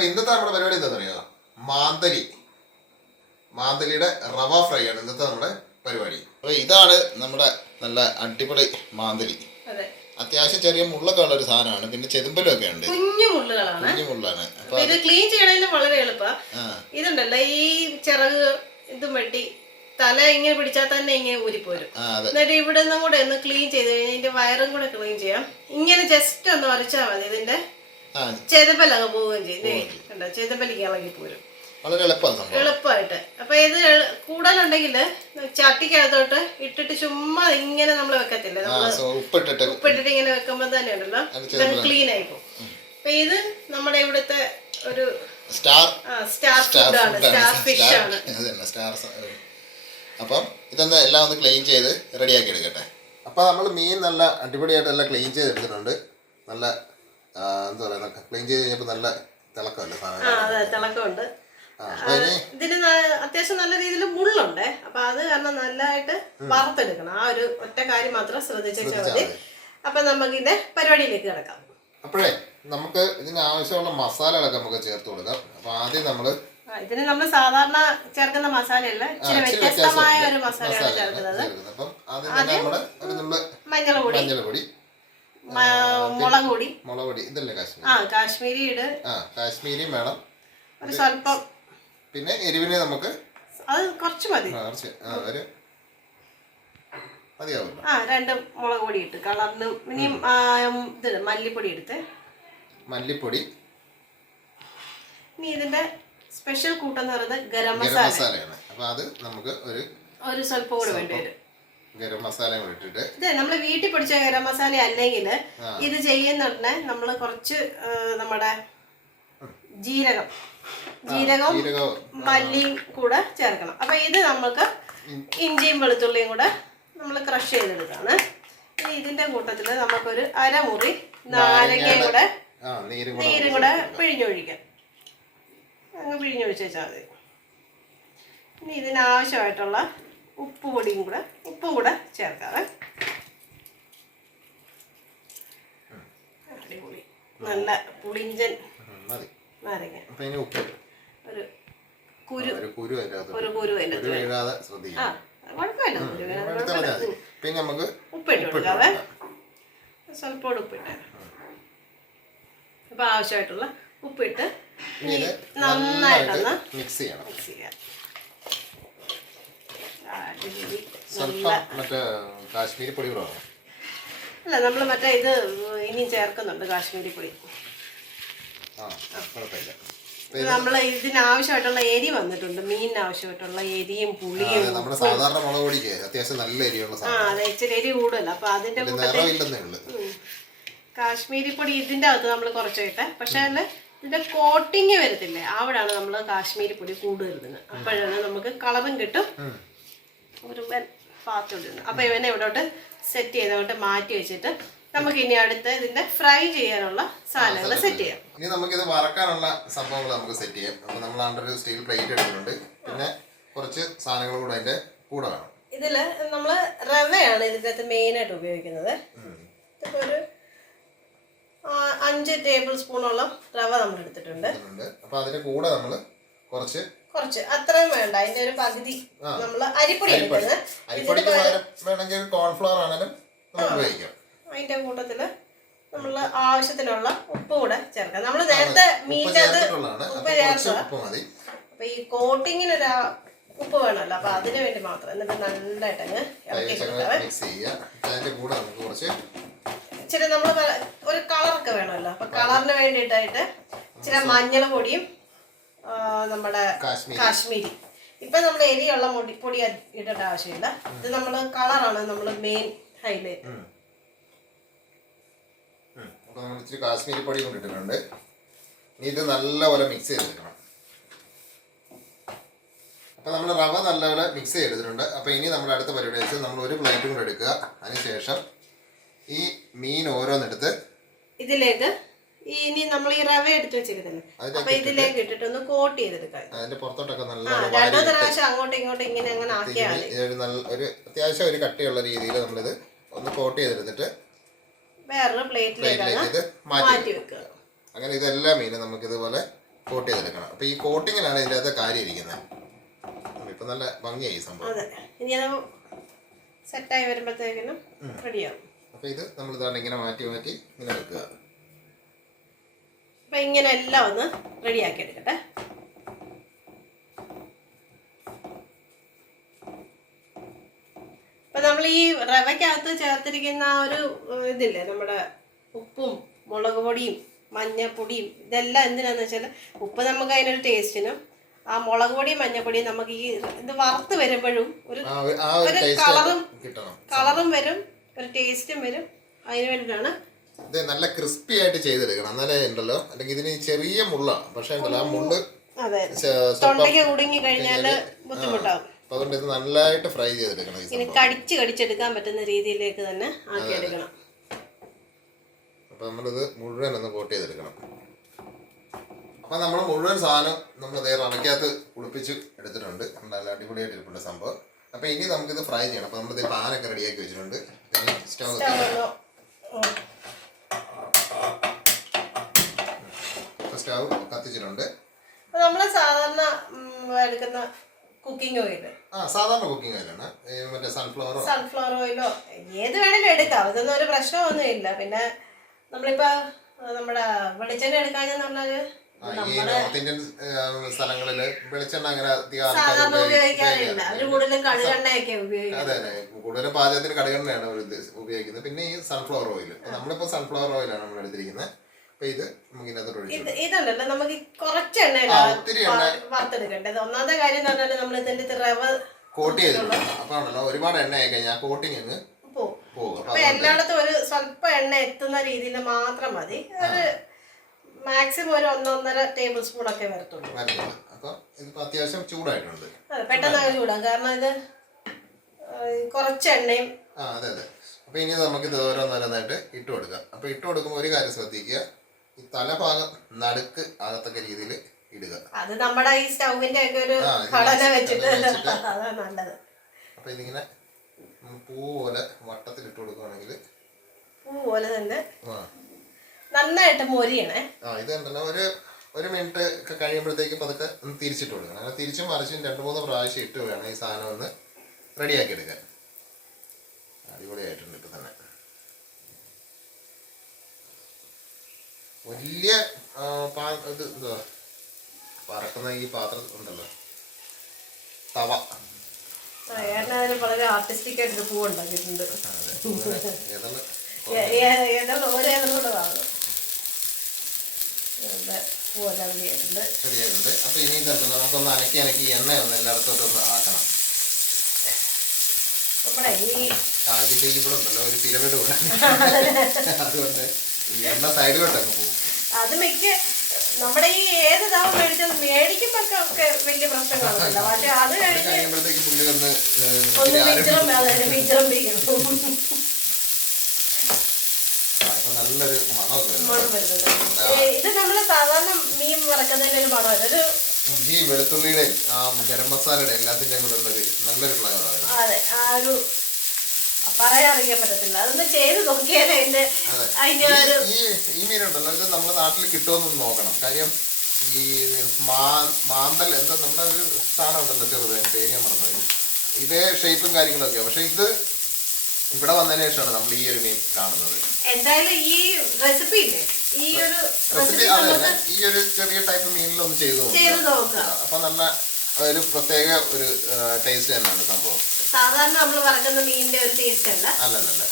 അപ്പോൾ ഇന്നത്തെ നമ്മുടെ പരിപാടി എന്താണെന്ന് അറിയാമോ? മാന്തലിയുടെ റവ ഫ്രൈ ആണ് ഇന്നത്തെ നമ്മുടെ പരിപാടി. അപ്പോൾ ഇതാണ് നമ്മുടെ നല്ല അടിപൊളി മാന്തലി. അത്യാവശ്യം ചെറിയ മുള്ളൊക്കെ ഉള്ള ഒരു സാധനമാണ്. പിന്നെ ചെതുമ്പലും ഒക്കെ ഉണ്ട്. കുഞ്ഞു മുള്ളാണ്. ഇത് ക്ലീൻ ചെയ്യണതിലും വളരെ എളുപ്പമാണ്. ഇതുണ്ടല്ലോ ഈ ചിറക് ഇതും വെട്ടി തല ഇങ്ങനെ പിടിച്ചാൽ തന്നെ ഇങ്ങനെ ഊരിപ്പോരും. എന്നിട്ട് ഇവിടെ നിന്നും കൂടെ ഒന്ന് ക്ലീൻ ചെയ്ത് കഴിഞ്ഞാൽ ഇതിന്റെ വയറും കൂടെ ക്ലീൻ ചെയ്യാം. ഇങ്ങനെ ജസ്റ്റ് ഒന്ന് വരച്ചാൽ മതി. ഇതിന്റെ ചെതമ്പലങ്ങ് പോവുകയും ചെയ്യും. ചെതമ്പലിക്ക് ഇളകി പോരും എളുപ്പമായിട്ട്. അപ്പൊ ഇത് കൂടുതലുണ്ടെങ്കിൽ ചട്ടിക്കകത്തോട്ട് ഇട്ടിട്ട് ചുമ്മാ ഇങ്ങനെ നമ്മൾ വെക്കത്തില്ലേ, ഉപ്പിട്ടിട്ട് ഇങ്ങനെ വെക്കുമ്പോ തന്നെ ഉണ്ടല്ലോ ക്ലീൻ ആയി പോകും. അപ്പൊ ഇത് നമ്മുടെ ഇവിടുത്തെ ഒരു സ്റ്റാർ ഫുഡാണ്, സ്റ്റാർ ഫിഷ് ആണ്. അപ്പം ഇതൊന്ന് എല്ലാം ഒന്ന് ക്ലീൻ ചെയ്ത് റെഡിയാക്കി എടുക്കട്ടെ. അപ്പോൾ നമ്മൾ മീൻ നല്ല അടിപൊളിയായിട്ട് എല്ലാം ക്ലീൻ ചെയ്തെടുത്തിട്ടുണ്ട്. നല്ല എന്താ പറയുക, ക്ലീൻ ചെയ്ത് കഴിഞ്ഞപ്പോൾ നല്ല തിളക്കമല്ലേ സാധനം. തിളക്കമുണ്ട്. ഇതിന് അത്യാവശ്യം നല്ല രീതിയിൽ മുള്ളുണ്ട്. അപ്പൊ അത് കാരണം നല്ലതായിട്ട് വറുത്തെടുക്കണം. ആ ഒരു ഒറ്റ കാര്യം മാത്രം ശ്രദ്ധിച്ചാൽ മതി. അപ്പൊ നമുക്ക് ഇതിന്റെ പരിപാടിയിലേക്ക് കിടക്കാം. അപ്പോഴേ നമുക്ക് ഇതിന് ആവശ്യമുള്ള മസാലകളൊക്കെ നമുക്ക് ചേർത്ത് കൊടുക്കാം. അപ്പൊ ആദ്യം ഇതിന് നമ്മൾ സാധാരണ ചേർക്കുന്ന മസാലയല്ല, ഇച്ചിരി വ്യത്യസ്തമായ ഒരു മസാലയാണ് ചേർക്കുന്നത്. മഞ്ഞൾപ്പൊടി, മുളക് പൊടി ഇതല്ലേ കാശ്മീരി ഇട്. കാശ്മീരിയും വേണം ഒരു സ്വല്പം. പിന്നെ എരിവിന് നമുക്ക് അത് കുറച്ച് മതി. മതിയാവില്ല. 2 മുളക് പൊടി ഇട്ട് കളറിന്. ഇനിയും മല്ലിപ്പൊടി എടുത്ത് മല്ലിപ്പൊടി. ഇനി ഇതിന്റെ സ്പെഷ്യൽ കൂട്ടെന്ന് പറയുന്നത് ഗരം മസാലയാണ്. അപ്പൊ അത് നമുക്ക് ഒരു സ്വല്പം കൂടെ വേണ്ടി വരും. ഗരം മസാല ഇട്ടിട്ട് ഇതേ നമ്മള് വീട്ടിൽ പൊടിച്ച ഗരം മസാല അല്ലെങ്കിൽ ഇത് ചെയ്യുന്നുണ്ടെ നമ്മള് കുറച്ച് നമ്മുടെ ജീരകവും മല്ലിയും കൂടെ ചേർക്കണം. അപ്പൊ ഇത് നമുക്ക് ഇഞ്ചിയും വെളുത്തുള്ളിയും കൂടെ നമ്മൾ ക്രഷ് ചെയ്തെടുക്കാണ്. ഇനി ഇതിന്റെ കൂട്ടത്തില് നമുക്കൊരു അരമുറി നാരങ്ങയും കൂടെ നീരും കൂടെ പിഴിഞ്ഞൊഴിക്കാം. അങ്ങ് പിഴിഞ്ഞൊഴിച്ച് വെച്ചാൽ മതി. ഇനി ഇതിനാവശ്യമായിട്ടുള്ള ഉപ്പും കൂടെ ചേർക്കാവേ. അടിപൊളി നല്ല പുളിഞ്ചൻ നാരങ്ങ. ഒരു കുരു ഉപ്പിട്ട് കൊടുക്കാവേ. സ്വല്പം ഉപ്പിട്ട്. അപ്പൊ ആവശ്യമായിട്ടുള്ള ഉപ്പിട്ട് നന്നായിട്ടൊന്ന് മിക്സ് ചെയ്യാം. കാശ്മീരി പൊടി അല്ല, നമ്മൾ മറ്റേ ഇത് ഇനി ചേർക്കുന്നുണ്ട് കാശ്മീരി പൊടി. നമ്മൾ ഇതിനാവശ്യമായിട്ടുള്ള എരി വന്നിട്ടുണ്ട്. മീനിന് ആവശ്യമായിട്ടുള്ള എരിയും പുളിയും. സാധാരണ മുളക് പൊടിക്ക് അത്യാവശ്യം നല്ല എരിയുള്ള അതെ, ഇച്ചിരി എരി കൂടുതല. അപ്പൊ അതിന്റെ കാശ്മീരി പൊടി ഇതിന്റെ അകത്ത് നമ്മൾ കുറച്ചിട്ടെ. പക്ഷെ ഇതിന്റെ കോട്ടിങ് വരത്തില്ലേ, അവിടെയാണ് നമ്മൾ കാശ്മീരി പൊടി കൂടുതൽ ഇടുന്നത്. അപ്പോഴാണ് നമുക്ക് കളറും കിട്ടും. ഒരു പാത്രം ഇടുന്നത്. അപ്പൊ ഇവനെ ഇവിടോട്ട് സെറ്റ് ചെയ്തോട്ട് മാറ്റി വെച്ചിട്ട് നമുക്ക് ഇനി അടുത്ത് ഇതിന്റെ ഫ്രൈ ചെയ്യാനുള്ള സാധനങ്ങൾ സെറ്റ് ചെയ്യാം. ഇനി നമുക്ക് ഇത് വറക്കാനുള്ള സംഭവങ്ങൾ നമുക്ക് സെറ്റ് ചെയ്യാം. അപ്പൊ നമ്മൾ ഒരു സ്റ്റീൽ പ്ലേറ്റ് എടുക്കുന്നുണ്ട്. പിന്നെ കുറച്ച് സാധനങ്ങൾ കൂടെ അതിന്റെ കൂടെ വേണം. ഇതില് നമ്മള് റവയാണ് ഇതിന്റെ അകത്ത് മെയിൻ ആയിട്ട് ഉപയോഗിക്കുന്നത്. ഒരു 5 ടേബിൾ സ്പൂണോളം റവ നമ്മൾ എടുത്തിട്ടുണ്ട്. അപ്പൊ അതിന്റെ കൂടെ നമ്മള് കുറച്ച് അത്രയും വേണ്ട, അതിന്റെ ഒരു പകുതി നമ്മള് അരിപ്പൊടി എടുക്കുന്നത്. വേണമെങ്കിൽ കോൺഫ്ലവർ ആണെങ്കിലും ഉപയോഗിക്കാം. അതിന്റെ കൂട്ടത്തില് നമ്മള് ആവശ്യത്തിനുള്ള ഉപ്പ് കൂടെ ചേർക്കാം. നമ്മള് നേരത്തെ മീനിന്റെ ഉപ്പ് ചേർത്തതാ. അപ്പൊ ഈ കോട്ടിങ്ങിനൊരു ഉപ്പ് വേണമല്ലോ, അപ്പൊ അതിന് വേണ്ടി മാത്രം. എന്നിട്ട് നല്ലതായിട്ട് അങ്ങ് ഇളക്കി കൊടുക്കാവേ. ഇച്ചിരി നമ്മള് ഒരു കളറൊക്കെ വേണമല്ലോ, അപ്പൊ കളറിന് വേണ്ടിയിട്ടായിട്ട് ഇച്ചിരി മഞ്ഞൾ പൊടിയും നമ്മുടെ കാശ്മീരി. ഇപ്പൊ നമ്മൾ എരിയുള്ള പൊടി ഇടേണ്ട ആവശ്യമില്ല. ഇത് നമ്മള് കളറാണ് നമ്മള് മെയിൻ ഹൈലൈറ്റ്. കാശ്മീരി പൊടി കൊണ്ടിട്ടുണ്ട്. ഇത് നല്ലപോലെ മിക്സ് ചെയ്തെടുക്കണം. അപ്പൊ നമ്മൾ റവ നല്ലപോലെ മിക്സ് ചെയ്തെടുത്തിട്ടുണ്ട്. അപ്പൊ ഇനി നമ്മൾ അടുത്ത പരിപാടി വെച്ച് നമ്മൾ ഒരു പ്ലേറ്റ് കൂടെ എടുക്കുക. അതിനുശേഷം ഈ മീൻ ഓരോന്നെടുത്ത് ഇതിലേക്ക് ഇനി നമ്മൾ ഈ റവ എടുത്ത് വെച്ചിരുന്നല്ലോ, അപ്പൊ ഇതിലേക്ക് ഇട്ടിട്ട് ഒന്ന് കോട്ട് ചെയ്തെടുക്കാം. അതിന്റെ പുറത്തോട്ടൊക്കെ നല്ല 2 പ്രാവശ്യം അങ്ങോട്ടും ഇങ്ങോട്ടും ഇങ്ങനെ അങ്ങനെ ആക്കിയാൽ ഒരു അത്യാവശ്യം ഒരു കട്ടിയുള്ള രീതിയിൽ നമ്മളിത് ഒന്ന് കോട്ട് ചെയ്തെടുത്തിട്ട് വേറൊരു പ്ലേറ്റിലേക്ക് മാറ്റി വെക്കുക. അങ്ങനെ ഇതെല്ലാം മീനും നമുക്ക് ഇതുപോലെ കോട്ട് ചെയ്തെടുക്കണം. അപ്പോൾ ഈ കോട്ടിങ്ങിലാണ് ഇതിനകത്ത് കാര്യം ഇരിക്കുന്നത്. ഇപ്പം നല്ല ഭംഗിയായി ഈ സംഭവം. അതെ, ഇനി അത് സെറ്റായി വരുമ്പോഴത്തേക്കിനും റെഡിയാവും. അപ്പോൾ ഇത് നമ്മൾ ഇതാണ് ഇങ്ങനെ മാറ്റി മാറ്റി ഇങ്ങനെ വെക്കുക. അപ്പം ഇങ്ങനെ എല്ലാം ഒന്ന് റെഡിയാക്കി എടുക്കട്ടെ. അപ്പം നമ്മൾ ഈ റവയ്ക്കകത്ത് ചേർത്തിരിക്കുന്ന ആ ഒരു ഇതില്ലേ, നമ്മുടെ ഉപ്പും മുളക് പൊടിയും മഞ്ഞപ്പൊടിയും ഇതെല്ലാം എന്തിനാന്ന് വെച്ചാൽ, ഉപ്പ് നമുക്ക് അതിനൊരു ടേസ്റ്റിനും, ആ മുളക് പൊടിയും മഞ്ഞപ്പൊടിയും നമുക്ക് ഈ ഇത് വറുത്ത് വരുമ്പോഴും ഒരു കളറും വരും, ഒരു ടേസ്റ്റും വരും. അതിന് വേണ്ടിയിട്ടാണ് ഇത് നല്ല ക്രിസ്പി ആയിട്ട് ചെയ്തെടുക്കണം. എന്നാലേ ഉണ്ടല്ലോ, അല്ലെങ്കിൽ ഇതിന് ചെറിയ മുള്ള, പക്ഷേ ഉണ്ടല്ലോ ആ മുള്ള് തൊണ്ടയ്ക്ക് കുടുങ്ങി കഴിഞ്ഞാല് ബുദ്ധിമുട്ടാവും. അപ്പൊ അതുകൊണ്ട് ഇത് നല്ലതായിട്ട് ഫ്രൈ ചെയ്തെടുക്കണം. ഇനി കടിച്ചെടുക്കാൻ പറ്റുന്ന രീതിയിലേക്ക് തന്നെ ആക്കിയെടുക്കണം. അപ്പൊ നമ്മളിത് മുഴുവൻ ഒന്ന് കോട്ട് ചെയ്തെടുക്കണം. അപ്പൊ നമ്മൾ മുഴുവൻ സാധനം നമ്മൾ റവയ്ക്കകത്ത് കുളിപ്പിച്ച് എടുത്തിട്ടുണ്ട്. നല്ല അടിപൊളിയായിട്ട് ഇരിപ്പുണ്ട് സംഭവം. അപ്പൊ ഇനി നമുക്കിത് ഫ്രൈ ചെയ്യണം. അപ്പൊ നമ്മളിത് പാനൊക്കെ റെഡിയാക്കി വെച്ചിട്ടുണ്ട്. സ്റ്റവ് കത്തിച്ചിട്ടുണ്ട്. നമ്മള് സാധാരണ എടുക്കുന്ന കുക്കിംഗ് ഓയിൽ, സാധാരണ കുക്കിംഗ് ഓയിലാണ്. മറ്റേ സൺഫ്ലവർ ഓയിലോ ഏത് വേണേലും എടുക്കാം, അതൊന്നും ഒരു പ്രശ്നമൊന്നും ഇല്ല. പിന്നെ നമ്മളിപ്പോ നമ്മുടെ വെളിച്ചെണ്ണ എടുക്കാഞ്ഞെന്ന് പറഞ്ഞാല് നോർത്ത് ഇന്ത്യൻ സ്ഥലങ്ങളില് വെളിച്ചെണ്ണ അങ്ങനെ സാധാരണ ഉപയോഗിക്കാറില്ല. അവര് കൂടുതലും കടുകെണ്ണയൊക്കെ ഉപയോഗിക്കുന്നത്. അതെ അതെ, കൂടുതലും പാചകത്തിന് കടുകെണ്ണയാണ് അവർ ഉപയോഗിക്കുന്നത്. പിന്നെ ഈ സൺഫ്ലവർ ഓയിൽ, നമ്മളിപ്പോ സൺഫ്ലവർ ഓയിലാണ് നമ്മൾ എടുത്തിരിക്കുന്നത്. അപ്പൊ ഇത് ഇതുണ്ടല്ലോ, നമുക്ക് കുറച്ച് എണ്ണ വറുത്തെടുക്കണ്ടത്. ഒന്നാമത്തെ കാര്യം എന്ന് പറഞ്ഞാൽ നമ്മൾ ഇതിന്റെ റവ കോട്ട് ചെയ്തിട്ടുണ്ട്. അപ്പൊ ഉണ്ടല്ലോ ഒരുപാട് എണ്ണയായി കഴിഞ്ഞാൽ കോട്ടിങ് അങ്ങ് പോകും. അപ്പൊ എല്ലായിടത്തും ഒരു സ്വല്പം എണ്ണ എത്തുന്ന രീതിയിൽ മാത്രം മതി. ഒരു മാക്സിമം ഒരു 1.5 ടേബിൾ സ്പൂൺ ഒക്കെ വരത്തുള്ളൂ. അപ്പൊ ഇതിപ്പോ അത്യാവശ്യം ചൂടായിട്ടുണ്ട്. പെട്ടെന്ന് ചൂടാം, കാരണം ഇത് കുറച്ച് എണ്ണയും. അതെ അതെ. അപ്പൊ ഇനി നമുക്ക് ഇത് ഓരോന്നോരോന്നായിട്ട് ഇട്ട് കൊടുക്കാം. അപ്പൊ ഇട്ട് കൊടുക്കുമ്പോൾ ഒരു കാര്യം ശ്രദ്ധിക്കുക, ഈ തലഭാഗം നടുക്ക് ആകത്തക്ക രീതിയിൽ ഇടുക. അത് നമ്മുടെ ഈ സ്റ്റൗവിന്റെ ഒക്കെ ഒരു ഘടന വെച്ചിട്ട് അതാണ് നല്ലത്. അപ്പൊ ഇതിങ്ങനെ പൂ പോലെ വട്ടത്തിൽ ഇട്ട് കൊടുക്കുകയാണെങ്കിൽ പൂ പോലെ തന്നെ നന്നായിട്ട് മൊരിയണേ. ഇത് ഉണ്ടല്ലോ ഒരു മിനിറ്റ് ഒക്കെ കഴിയുമ്പോഴത്തേക്കും അതൊക്കെ ഒന്ന് തിരിച്ചിട്ട് കൊടുക്കണം. അങ്ങനെ തിരിച്ചും മറിച്ചും 2-3 പ്രാവശ്യം ഇട്ട് വേണം ഈ സാധനം ഒന്ന് റെഡിയാക്കി എടുക്കാൻ. അടിപൊളിയായിട്ടുണ്ട് ഇപ്പൊ തന്നെ. വലിയ ഇത് എന്താ പറക്കുന്ന ഈ പാത്രം ഉണ്ടല്ലോ, തവ, വളരെ ആർട്ടിസ്റ്റിക് ആയിട്ട് പൂ ഉണ്ടാക്കിയിട്ടുണ്ട്. ശരിയായിട്ടുണ്ട്. അപ്പൊ ഇനി ഇതുണ്ടല്ലോ നമുക്കൊന്ന് അനക്കി എണ്ണ ഒന്ന് എല്ലായിടത്തോട്ടും ഒന്ന് ആക്കണം. ഇവിടെ ഉണ്ടല്ലോ ഒരു പിരമിഡ് പോലെ, അതുകൊണ്ട് ഈ എണ്ണ സൈഡിലോട്ടൊക്കെ പോകും. അത് നമ്മുടെ ഈ ഏത് തവണ മേടിക്കുമ്പോ ഒക്കെ വലിയ പ്രശ്നം കാണുന്നില്ല. പക്ഷെ അത് കഴിയുമ്പോഴത്തേക്ക് പുള്ളി ഒന്ന് നല്ലൊരു മണം വരുന്നുണ്ട്. ഇത് നമ്മള് സാധാരണ മീൻ വറക്കുന്നതിന്റെ ഒരു മണം, അതൊരു ഈ വെളുത്തുള്ളിയുടെ ഗരം മസാലയുടെ എല്ലാത്തിന്റെയും കൂടെ ഉള്ളൊരു നല്ലൊരു ഫ്ലേവറാണ്. അതെ, ആ ഒരു പറയാറിയാൻ പറ്റത്തില്ല. അതൊന്ന് ചെയ്ത് നോക്കിയാലേ ഈ മീനുണ്ടല്ലോ, ഇത് നമ്മുടെ നാട്ടിൽ കിട്ടുമെന്നൊന്ന് നോക്കണം. കാര്യം ഈ മാന്തൽ എന്താ നമ്മുടെ ഒരു സാധനം ഉണ്ടല്ലോ ചെറുത്, പേര് ഞാൻ മറന്നത്, ഇതേ ഷേപ്പും കാര്യങ്ങളൊക്കെയാണ്. പക്ഷെ ഇത് ഇവിടെ വന്നതിന് ശേഷമാണ് നമ്മൾ ഈ ഒരു മീൻ കാണുന്നത്. എന്തായാലും ഈ റെസിപ്പി ഈ ഒരു ചെറിയ ടൈപ്പ് മീനിലൊന്ന് ചെയ്ത് നോക്കുക. അപ്പൊ നല്ല ഒരു പ്രത്യേക ഒരു ടേസ്റ്റ് തന്നെയാണ് സംഭവം. സാധാരണ നമ്മൾ വറക്കുന്ന മീനിന്റെ ഒരു ടേസ്റ്റ് അല്ല,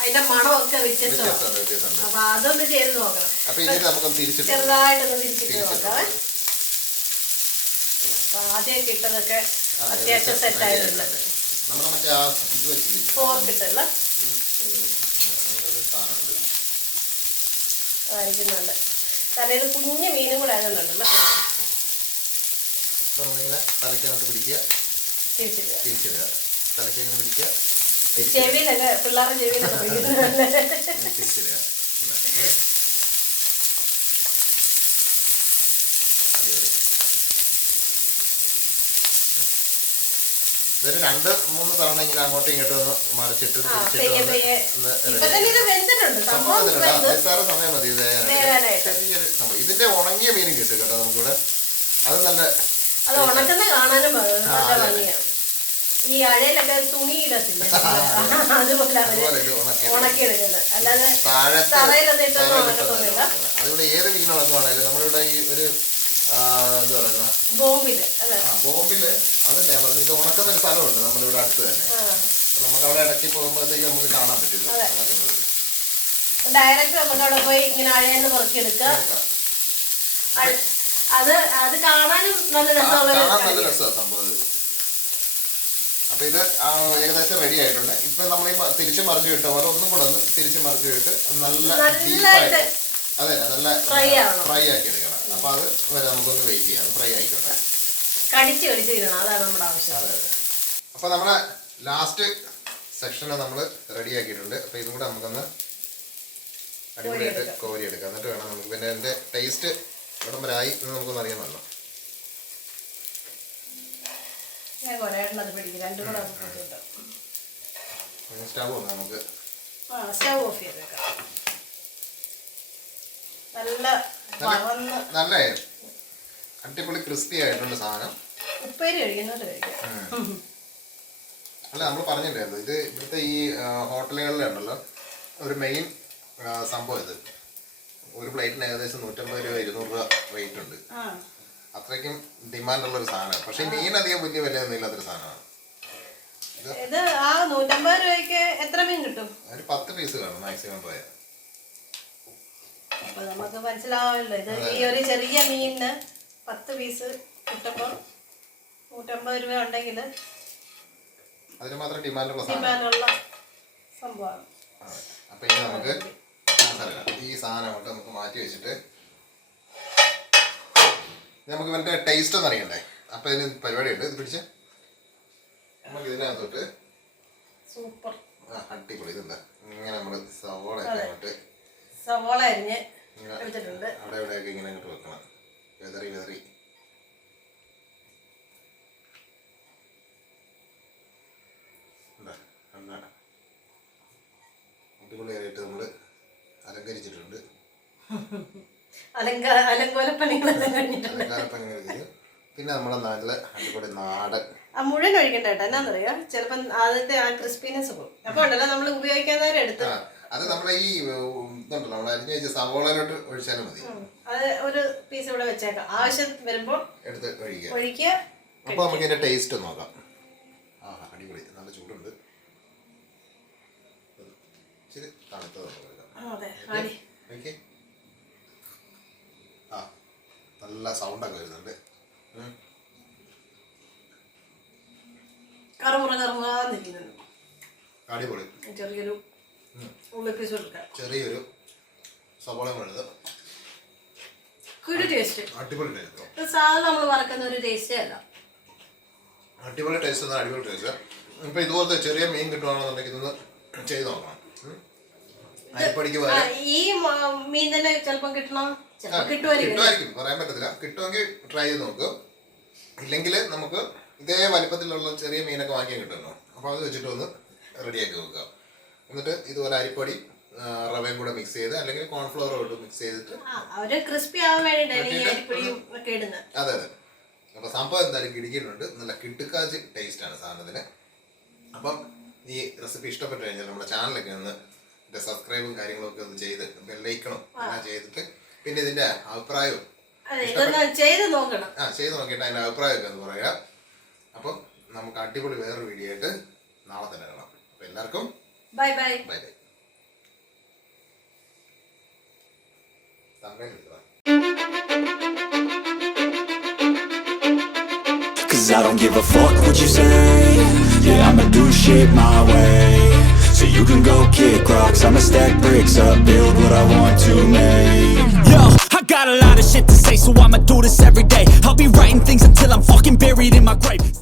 അതിന്റെ മണമൊക്കെ വ്യത്യസ്തമാണ്. അപ്പൊ അതൊന്ന് ചെയ്ത് നോക്കണം. അപ്പൊ ഇനി നമുക്ക് ചെറുതായിട്ടൊന്ന് തിരിച്ചിട്ട് നോക്കാം. അപ്പൊ ആദ്യം കിട്ടതൊക്കെ അത്യാവശ്യം സെറ്റ് ആയിട്ടുണ്ട്. പോർക്കിട്ടല്ല ആയിരിക്കുന്നുണ്ട്, കാരണം ഇത് കുഞ്ഞു മീനും കൂടെ ആയതുണ്ടല്ലോ. ചെവിയിലല്ലേ പിള്ളേരുടെ ചെവിയിലൊക്കെ ഇതൊരു 2-3 തവണ ഇങ്ങനെ അങ്ങോട്ടും ഇങ്ങോട്ടും ഒന്ന് മറിച്ചിട്ട് നിസ്സാര സമയം മതി. ചെറിയൊരു സംഭവം. ഇതിന്റെ ഉണങ്ങിയ മീനും കിട്ടും കേട്ടോ നമുക്കിവിടെ. അത് നല്ല അത് ഉണക്കുന്ന കാണാനും നല്ല ഭംഗിയാണ്. ഈ അഴയിലൊക്കെ തുണി ഇടത്തില്ല, അതുപോലെ ഉണക്കിയെടുക്കുന്നത്. അല്ലാതെ തറയിലൊന്നും ഇട്ടൊന്നും ഉണക്കത്തൊന്നുമില്ല. അതിവിടെ ഏത് മീൻ ഉണക്കുവാണേലും നമ്മളിവിടെ ഈ ഒരു എന്താ പറയുക ബോംബില് അതിന്റെ ഇത് ഉണക്കുന്ന ഒരു സ്ഥലമുണ്ട് നമ്മളിവിടെ അടുത്ത് തന്നെ. നമുക്ക് അവിടെ ഇടയ്ക്ക് പോകുമ്പോഴത്തേക്ക് നമുക്ക് കാണാൻ പറ്റും ഉണക്കുന്നത്. ഡയറക്റ്റ് നമുക്ക് അവിടെ പോയി ഇങ്ങനെ അഴയെന്ന് പെറുക്കിയെടുക്കുക. അത് കാണാനും നല്ല രസമാണ് സംഭവം. അപ്പൊ ഇത് ഏകദേശം റെഡി ആയിട്ടുണ്ട്. ഇപ്പൊ നമ്മൾ ഈ തിരിച്ചു മറിഞ്ഞു വിട്ട പോലെ ഒന്നും കൂടെ ഒന്ന് തിരിച്ചു മറിഞ്ഞു വിട്ട് നല്ല നല്ല ഫ്രൈ ആക്കി എടുക്കണം. അപ്പൊ അത് വരെ നമുക്കൊന്ന് വെയിറ്റ് ചെയ്യാം. ഫ്രൈ ആയിക്കോട്ടെ. അതാണ് നമ്മുടെ ആവശ്യം. അതെ. അപ്പൊ നമ്മുടെ ലാസ്റ്റ് സെക്ഷന് നമ്മൾ റെഡി ആക്കിയിട്ടുണ്ട്. അപ്പൊ ഇതും കൂടെ നമുക്കൊന്ന് അടിപൊളിയായിട്ട് കോരിയെടുക്കാം. എന്നിട്ട് വേണം നമുക്ക് പിന്നെ അതിന്റെ ടേസ്റ്റ് ഇവിടം വരെ ആയി എന്ന് നമുക്കൊന്ന് അറിയാമല്ലോ. സ്റ്റവ് ഒന്ന് നമുക്ക് സ്റ്റവ് ഓഫ് ചെയ്തേക്കാം. നല്ല അടിപൊളി ക്രിസ്പി ആയിട്ടുള്ള സാധനം. ഉപ്പേരി കഴിക്കുന്നത് കഴിക്കാം. അല്ല, നമ്മൾ പറഞ്ഞിട്ടുണ്ടായിരുന്നു ഇത് ഇവിടുത്തെ ഈ ഹോട്ടലുകളിലുണ്ടല്ലോ ഒരു മെയിൻ സംഭവം. ഇത് ഒരു പ്ലേറ്റിന് ഏകദേശം 150 രൂപ 200 രൂപ റേറ്റ് ഉണ്ട്. അത്രയ്ക്കും ഡിമാൻഡുള്ള ഒരു സാധനമാണ്. പക്ഷെ മീൻ അധികം വലിയ വിലയൊന്നും ഇല്ലാത്തൊരു സാധനമാണ് ഇത്. ആ 150 രൂപയ്ക്ക് എത്ര മീൻ കിട്ടും? ഒരു 10 പീസ് കാണും മാക്സിമം പോയാൽ. അപ്പൊ നമുക്ക് മനസ്സിലാവല്ലോ, ഇത് ഈ ഒരു ചെറിയ മീനിന് 10 പീസ് കിട്ടുമ്പോൾ 150 രൂപ ഉണ്ടെങ്കിൽ അതിന് മാത്രം ഡിമാൻഡുള്ള സംഭവമാണ്. അപ്പൊ ഇനി നമുക്ക് ഈ സാധനം കൊണ്ട് നമുക്ക് മാറ്റി വെച്ചിട്ട് നമുക്ക് ഇവന്റെ ടേസ്റ്റ് ഒന്ന് അറിയണ്ടേ. അപ്പൊ ഇതിന് പരിപാടിയുണ്ട്. ഇത് പിടിച്ച് നമുക്ക് ഇതിനകത്തോട്ട് സൂപ്പർ അടിപൊളി ഇതെന്താ ഇങ്ങനെ നമ്മള് സവോള അരിഞ്ഞ് എടുത്തിട്ടുണ്ട്. അവിടെ എവിടെയൊക്കെ ഇങ്ങനെ അങ്ങോട്ട് വെക്കണം. വെതറി അടിപൊളിയായിട്ട് നമ്മള് അലങ്കരിച്ചിട്ടുണ്ട്. അലങ്കോലപ്പണികളെല്ലാം കഴിഞ്ഞിട്ടുണ്ട്. പിന്നെ നമ്മുടെ നല്ല അടിപൊളി നാടൻ മുഴുവൻ ഒഴിക്കണ്ട കേട്ടോ. എന്നാന്നറിയാം, ചിലപ്പം അതിന്റെ ആ ക്രിസ്പിനെസ് പോകും. അപ്പൊ ഉണ്ടല്ലോ നമ്മൾ ഉപയോഗിക്കാൻ നേരം എടുത്ത് അത് നമ്മളെ ഈ ഇതുണ്ടല്ലോ നമ്മൾ അരിഞ്ഞു വെച്ച സവോളയിലോട്ട് ഒഴിച്ചാലും മതി. അത് ഒരു പീസ് ഇവിടെ വെച്ചേക്കാം. ആവശ്യം വരുമ്പോ എടുത്ത് ഒഴിക്കുക. അപ്പൊ നമുക്ക് ഇതിന്റെ ടേസ്റ്റ് നോക്കാം. അടിപൊളി, നല്ല ചൂടുണ്ട്. ഇച്ചിരി തണുത്തത് നല്ല സൗണ്ടൊക്കെ വരുന്നുണ്ട്. അടിപൊളി. ചെറിയൊരു സവോള വലുത്. അടിപൊളി ടേസ്റ്റ്. സാധാരണ നമ്മൾ വറക്കുന്ന ഒരു ടേസ്റ്റേ അല്ല. അടിപൊളി ടേസ്റ്റ്. അടിപൊളി ടേസ്റ്റ്. ഇപ്പൊ ഇതുപോലത്തെ ചെറിയ മീൻ കിട്ടുവാണെന്നുണ്ടെങ്കിൽ ഇതൊന്ന് ചെയ്ത് നോക്കണം. അരിപ്പടിക്ക് ഈ മീൻ തന്നെ ചിലപ്പം കിട്ടുമായിരിക്കും, പറയാൻ പറ്റത്തില്ല. കിട്ടുമെങ്കിൽ ട്രൈ ചെയ്ത് നോക്കും. ഇല്ലെങ്കിൽ നമുക്ക് ഇതേ വലിപ്പത്തിലുള്ള ചെറിയ മീനൊക്കെ വാങ്ങിക്കാൻ കിട്ടുമല്ലോ. അപ്പോൾ അത് വെച്ചിട്ട് ഒന്ന് റെഡിയാക്കി വെക്കുക. എന്നിട്ട് ഇതുപോലെ അരിപ്പൊടി റവയും കൂടെ മിക്സ് ചെയ്ത് അല്ലെങ്കിൽ കോൺഫ്ലവർ ഇട്ട് മിക്സ് ചെയ്തിട്ട് അതെ. അപ്പോൾ സംഭവം എന്തായാലും കിടിക്കുന്നുണ്ട്. നല്ല കിടുക്കാച്ച് ടേസ്റ്റാണ് സാധനത്തിന്. അപ്പം ഈ റെസിപ്പി ഇഷ്ടപ്പെട്ടു കഴിഞ്ഞാൽ നമ്മുടെ ചാനലൊക്കെ ഒന്ന് സബ്സ്ക്രൈബും കാര്യങ്ങളൊക്കെ ഒന്ന് ചെയ്ത് ബെല്ലൈക്കണം എല്ലാം ചെയ്തിട്ട് പിന്നെ ഇതിന്റെ അഭിപ്രായവും ചെയ്ത് നോക്കണം. ചെയ്ത് നോക്കിയിട്ട് അതിന്റെ അഭിപ്രായമൊക്കെ ഒന്ന് പറയാം. അപ്പം നമുക്ക് അടിപൊളി വേറൊരു വീഡിയോ ആയിട്ട് നാളെ തന്നെ കാണാം. അപ്പൊ എല്ലാവർക്കും bye bye. Bye bye. Cause I don't give a fuck what you say. Yeah, I'ma do shit my way. So you can go kick rocks, I'ma stack bricks up, build what I want to make. Yo, I got a lot of shit to say, so I'ma do this every day. I'll be writing things until I'm fucking buried in my grave.